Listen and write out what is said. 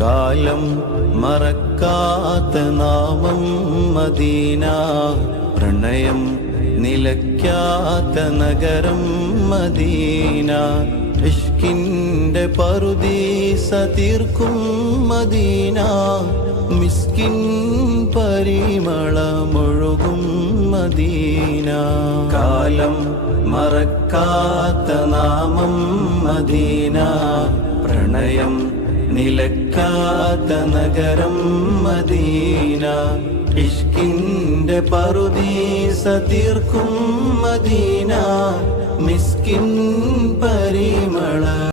കാലം മറക്കാത്ത നാമം മദീന, പ്രണയം നിലയ്ക്കാത്ത നഗരം മദീന. ഇഷ്കിന്റെ പറുദീസ തീർക്കും മദീന, മിസ്കിൻ പരിമളമൊഴുകും മദീന. കാലം മറക്കാത്ത നാമം മദീന, പ്രണയം നിലക്കാത്ത നഗരം മദീന. ഇഷ്കിന്റെ പറുദീസ തീർക്കും മദീന, മിസ്കിൻ പരിമള